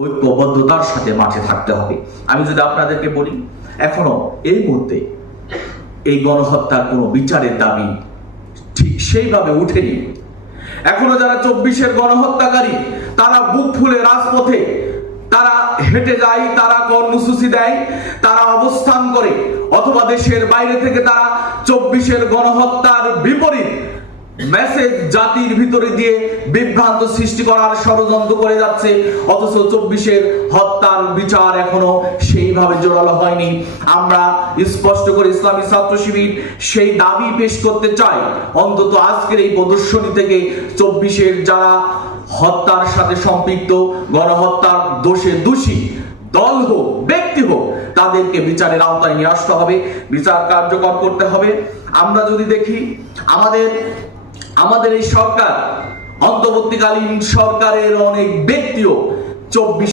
ঐক্যবদ্ধতার সাথে মাঠে থাকতে হবে। আমি যদি আপনাদেরকে বলি, এখনও এই মুহূর্তে এই গণহত্যার কোনো বিচারের দাবি ঠিক সেইভাবে উঠেনি। এখনও যারা চব্বিশের গণহত্যাকারী, তারা বুক ফুলে রাজপথে, তারা হেঁটে যায়, তারা কর্মসূচি দেয়, তারা অবস্থান করে, অথবা দেশের বাইরে থেকে তারা চব্বিশের গণহত্যার বিপরীত মেসেজ জাতির ভিতরে দিয়ে বিভ্রান্ত সৃষ্টি করার ষড়যন্ত্র করে যাচ্ছে। অথচ চব্বিশের হত্যার বিচার এখনও সেইভাবে জোরালো হয়নি। আমরা স্পষ্ট করে ইসলামী ছাত্র শিবির সেই দাবি পেশ করতে চাই। অন্তত আজকের এই প্রদর্শনী থেকে চব্বিশের যারা হত্যার সাথে সম্পৃক্ত, গণহত্যার দোষে দোষী, দল হোক, ব্যক্তি হোক, তাদেরকে বিচারের আওতায় নিয়ে আসতে হবে, বিচার কার্যকর করতে হবে। আমরা যদি দেখি, আমাদের আমাদের এই সরকার অন্তর্বর্তীকালীন সরকারের অনেক ব্যক্তিও চব্বিশ